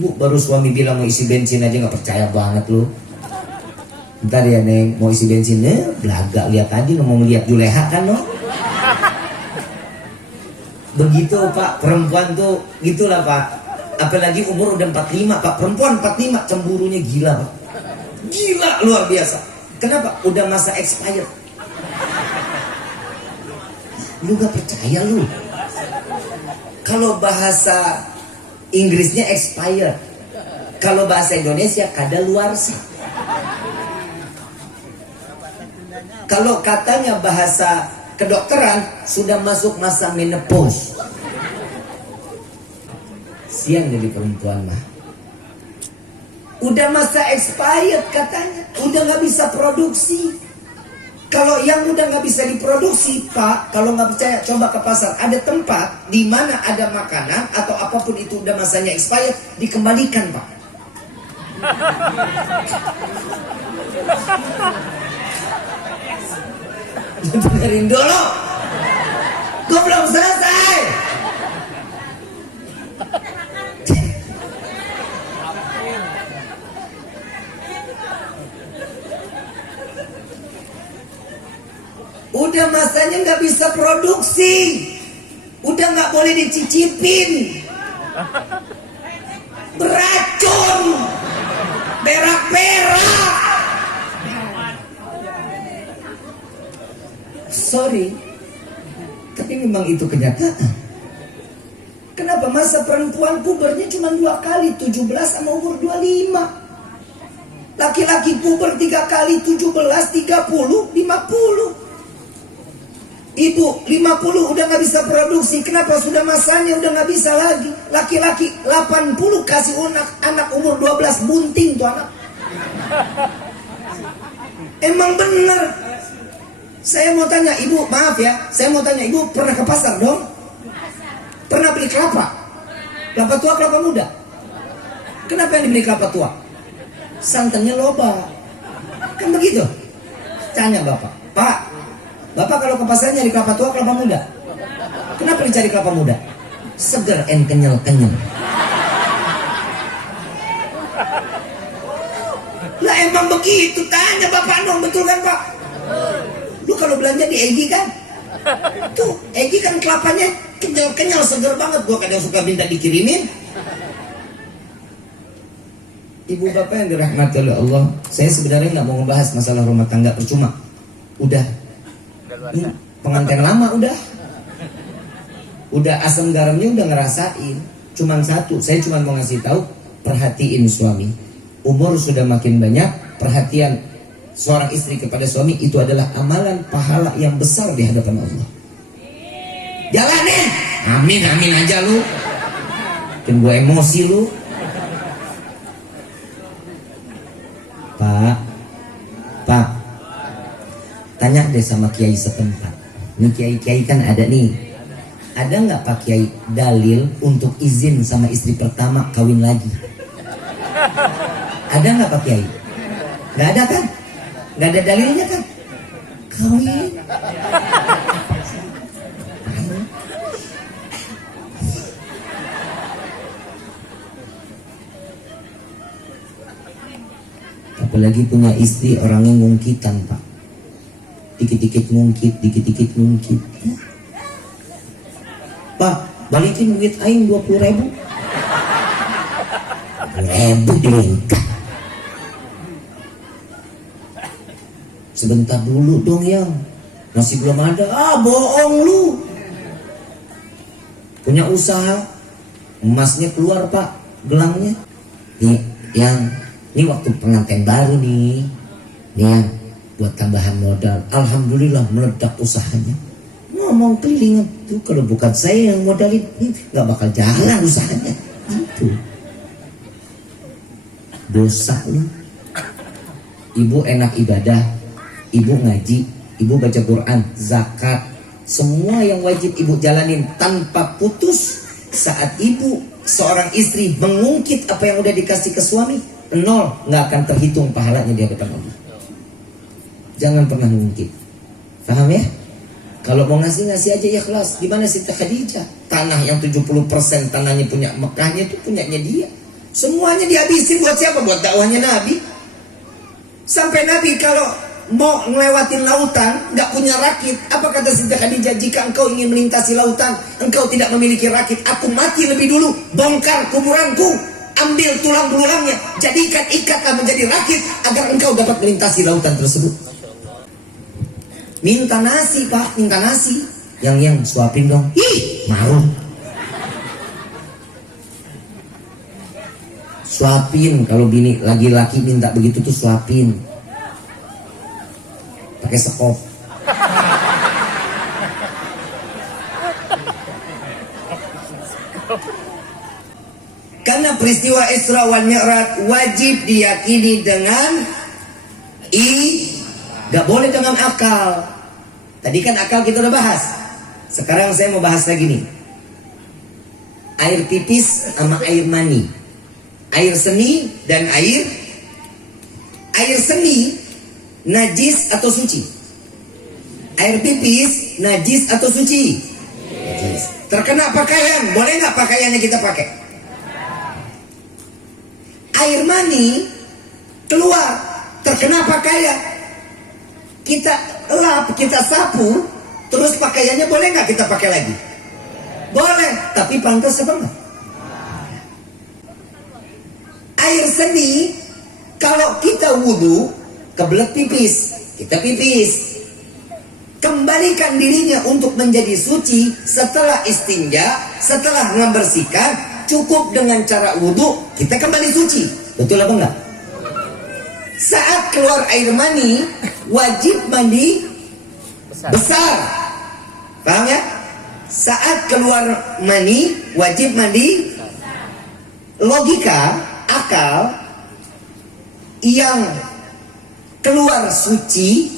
Bu, baru suami bilang mau isi bensin aja nggak percaya banget lu. Ntar ya Neng, mau isi bensinnya, belaga lihat aja lo mau ngeliat Juleha kan lo. Begitu Pak, perempuan tuh gitulah Pak. Apalagi umur udah 45 Pak, perempuan 45 cemburunya gila Pak. Gila luar biasa. Kenapa? Udah masa expired. Lu gak percaya lu? Kalau bahasa Inggrisnya expired, kalau bahasa Indonesia kadaluarsa. Kalau katanya bahasa kedokteran sudah masuk masa menopause. Siang jadi perempuan mah. Udah masa expired katanya, udah nggak bisa produksi. Kalau yang udah nggak bisa diproduksi, Pak, kalau nggak percaya coba ke pasar. Ada tempat di mana ada makanan atau apapun itu udah masanya expired, dikembalikan, Pak. Dengerin dulu, gue belum selesai. Udah masanya nggak bisa produksi, udah nggak boleh dicicipin, beracun, berak-berak. Sorry, tapi memang itu kenyataan. Kenapa masa perempuan pubernya cuma 2 kali, 17 sama umur 25. Laki-laki puber 3 kali, 17, 30, 50. Ibu 50 udah nggak bisa produksi. Kenapa? Sudah masanya udah nggak bisa lagi. Laki-laki 80 kasih anak umur 12 bunting tuh anak. Emang bener. Saya mau tanya ibu, maaf ya, saya mau tanya ibu pernah ke pasar dong? Pernah beli kelapa? Kelapa tua, kelapa muda? Kenapa yang dibeli kelapa tua? Santannya loba. Kan begitu? Tanya bapak, Pak, bapak kalau ke pasar nyari kelapa tua, kelapa muda? Kenapa dicari kelapa muda? Seger and kenyal-kenyal. Lah emang begitu, tanya bapak dong, betul kan Pak? Lu kalau belanja di Egi kan? Tuh, Egi kan kelapanya kenyal-kenyal, seger banget. Gua kadang suka minta dikirimin. Ibu bapak yang dirahmati oleh Allah, saya sebenarnya nggak mau ngebahas masalah rumah tangga, percuma. Udah pengantin lama udah asam garamnya udah ngerasain. Cuman satu, saya cuma mau ngasih tahu, perhatiin suami. Umur sudah makin banyak, perhatian seorang istri kepada suami itu adalah amalan pahala yang besar di hadapan Allah. Jalanin, amin amin aja lu. Bikin gue emosi lu. Pak, tanya deh sama kiai setempat. Nih kiai kan ada nih. Ada nggak Pak Kiai dalil untuk izin sama istri pertama kawin lagi? Ada nggak Pak Kiai? Nggak ada kan? Nggak ada dalilnya kan? Kawin. Apalagi punya istri orangnya ngungkitan Pak. Dikit-dikit ngungkit, dikit-dikit ngungkit. Ya. Pak, balikin duit aing 20.000. 20.000 diungkap. Sebentar dulu dong yang masih belum ada. Bohong lu. Punya usaha, emasnya keluar Pak, gelangnya. Nih yang ini waktu pengantin baru nih yang buat tambahan modal. Alhamdulillah meledak usahanya. Ngomong keliling tuh, kalau bukan saya yang modalin nggak bakal jalan usahanya. Itu dosa lu. Ibu enak ibadah, ibu ngaji, ibu baca Quran, zakat, semua yang wajib ibu jalanin tanpa putus. Saat ibu seorang istri mengungkit apa yang udah dikasih ke suami, 0, nggak akan terhitung pahalanya di hadapan Allah. Jangan pernah mengungkit. Paham ya? Kalau mau ngasih aja ikhlas. Gimana Siti Khadijah? Tanah yang 70% tanahnya punya Mekahnya itu punyanya dia. Semuanya dihabisin buat siapa? Buat dakwahnya Nabi. Sampai Nabi kalau mau ngelewatin lautan nggak punya rakit, apa kata Siti Khadijah? Jika engkau ingin melintasi lautan, engkau tidak memiliki rakit, aku mati lebih dulu, bongkar kuburanku, ambil tulang belulangnya, jadikan ikatlah menjadi rakit agar engkau dapat melintasi lautan tersebut. Minta nasi pak, minta nasi. Yang suapin dong. Ih, malu. Suapin, kalau bini laki-laki minta begitu tuh suapin. Pakai sekop. Karena peristiwa Isra wal Mi'raj wajib diyakini dengan gak boleh dengan akal. Tadi kan akal kita udah bahas. Sekarang saya mau bahas lagi nih. Air pipis sama air mani, air seni dan air seni najis atau suci? Air pipis najis atau suci? Najis. Terkena pakaian, boleh nggak pakaiannya kita pakai? Air mani keluar, terkena pakaian, kita lap, kita sapu, terus pakaiannya boleh nggak kita pakai lagi? Boleh, tapi pantas apa enggak? Air seni, kalau kita wudhu, kebelet pipis, kita pipis, kembalikan dirinya untuk menjadi suci setelah istinja, setelah membersihkan, cukup dengan cara wudhu, kita kembali suci. Betul apa enggak? Saat keluar air mani, wajib mandi besar. Paham ya? Saat keluar mani, wajib mandi. Logika, akal, yang keluar suci,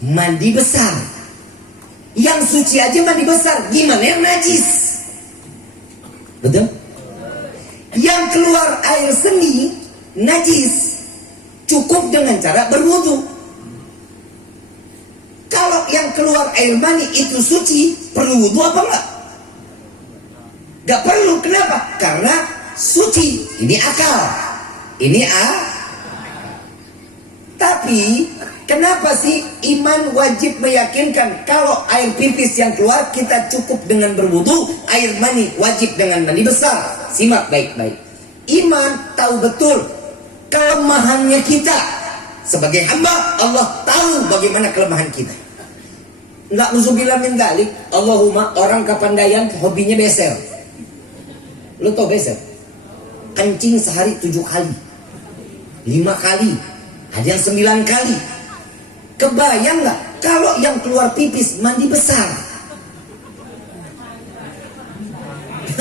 mandi besar. Yang suci aja mandi besar, gimana yang najis? Betul? Yang keluar air seni, najis, cukup dengan cara berwudu. Kalau yang keluar air mani itu suci, perlu wudu apa enggak? Gak perlu, kenapa? Karena suci, ini akal, ini Tapi kenapa sih iman wajib meyakinkan kalau air pipis yang keluar kita cukup dengan berwudu, air mani wajib dengan mandi besar? Simak baik-baik. Iman tahu betul kelemahannya kita. Sebagai hamba, Allah tahu bagaimana kelemahan kita. Enggak musubillah min dalik. Allahumma, orang Kapandaian hobinya beser. Lu tau beser? Kencing sehari 7 kali, 5 kali, ada yang 9 kali. Kebayang nggak kalau yang keluar pipis mandi besar?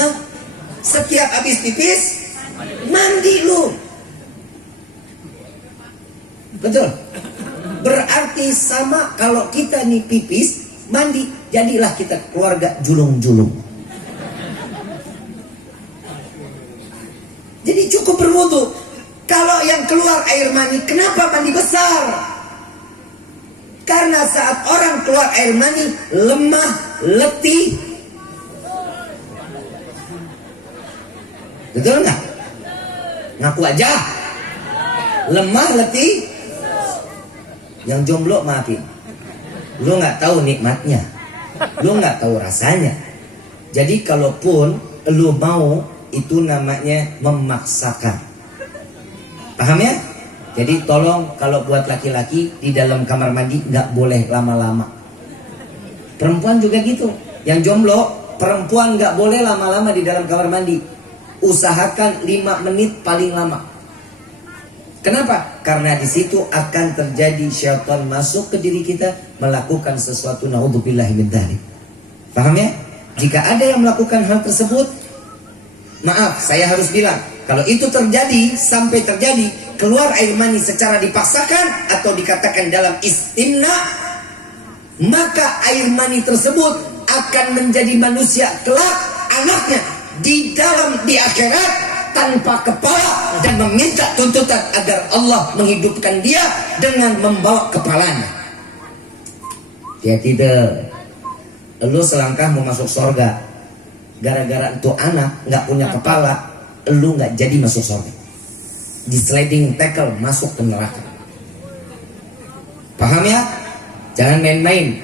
Hah? Setiap habis pipis mandi lu. Betul? Berarti sama kalau kita nih pipis, mandi, jadilah kita keluarga julung-julung. Jadi cukup berwudu. Kalau yang keluar air mani, kenapa mandi besar? Karena saat orang keluar air mani, lemah, letih. Betul nggak? Ngaku aja. Lemah, letih. Yang jomblo maafin, lu nggak tahu nikmatnya, lu nggak tahu rasanya. Jadi kalaupun lu mau, itu namanya memaksakan. Paham ya? Jadi tolong kalau buat laki-laki di dalam kamar mandi nggak boleh lama-lama. Perempuan juga gitu. Yang jomblo, perempuan nggak boleh lama-lama di dalam kamar mandi. Usahakan 5 menit paling lama. Kenapa? Karena di situ akan terjadi syaitan masuk ke diri kita melakukan sesuatu, naudzubillahi min dzalik. Paham ya? Jika ada yang melakukan hal tersebut, maaf, saya harus bilang, kalau itu terjadi, sampai terjadi keluar air mani secara dipaksakan atau dikatakan dalam istimna, maka air mani tersebut akan menjadi manusia kelak, anaknya di akhirat tanpa kepala dan meminta tuntutan agar Allah menghidupkan dia dengan membawa kepalanya. Ya tidak, lu selangkah mau masuk surga, gara-gara itu anak nggak punya kepala, lu nggak jadi masuk surga. Di sliding tackle masuk ke neraka. Paham ya? Jangan main-main.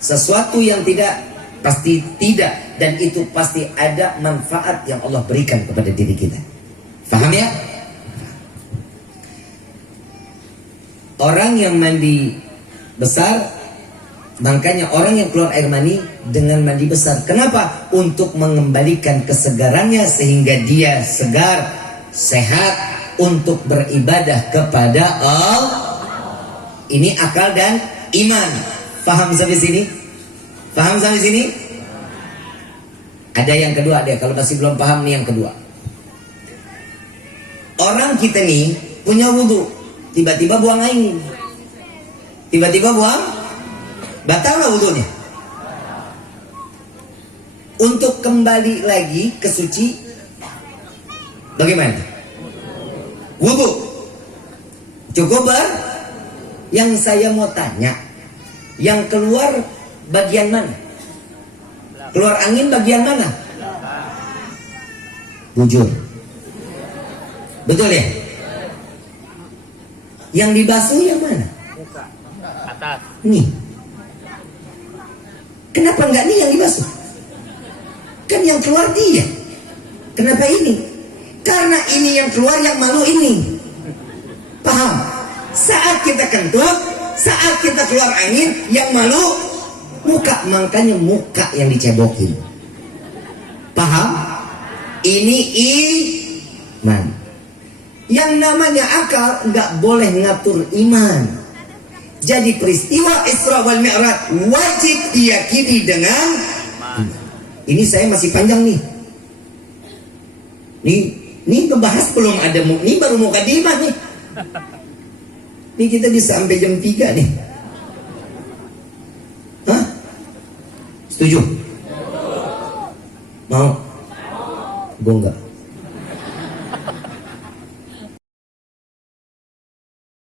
Sesuatu yang tidak pasti tidak, dan itu pasti ada manfaat yang Allah berikan kepada diri kita. Paham ya? Orang yang mandi besar, makanya orang yang keluar air mani dengan mandi besar. Kenapa? Untuk mengembalikan kesegarannya sehingga dia segar, sehat untuk beribadah kepada Allah. Ini akal dan iman. Paham sampai sini? Paham sampai sini? Ada yang kedua, ada. Kalau masih belum paham nih yang kedua. Orang kita nih punya wudhu, tiba-tiba buang air, tiba-tiba buang, batal nggak wudhunya? Untuk kembali lagi ke suci, bagaimana? Wudhu cukup ber? Yang saya mau tanya, yang keluar bagian mana? Keluar angin bagian mana? Bujur. Betul ya? Yang dibasuh yang mana? Atas. Nih. Kenapa enggak nih yang dibasuh? Kan yang keluar dia. Kenapa ini? Karena ini yang keluar, yang malu ini. Paham? Saat kita kentut, saat kita keluar angin, yang malu muka. Makanya muka yang dicebokin. Paham? Ini iman. Yang namanya akal nggak boleh ngatur iman. Jadi peristiwa Isra wal Mi'raj wajib diyakini dengan iman. Ini saya masih panjang nih. Nih membahas belum ada, ini baru mukadimah nih. Ini kita bisa sampai jam 3 nih. Hah? Setuju? Mau? Gue enggak.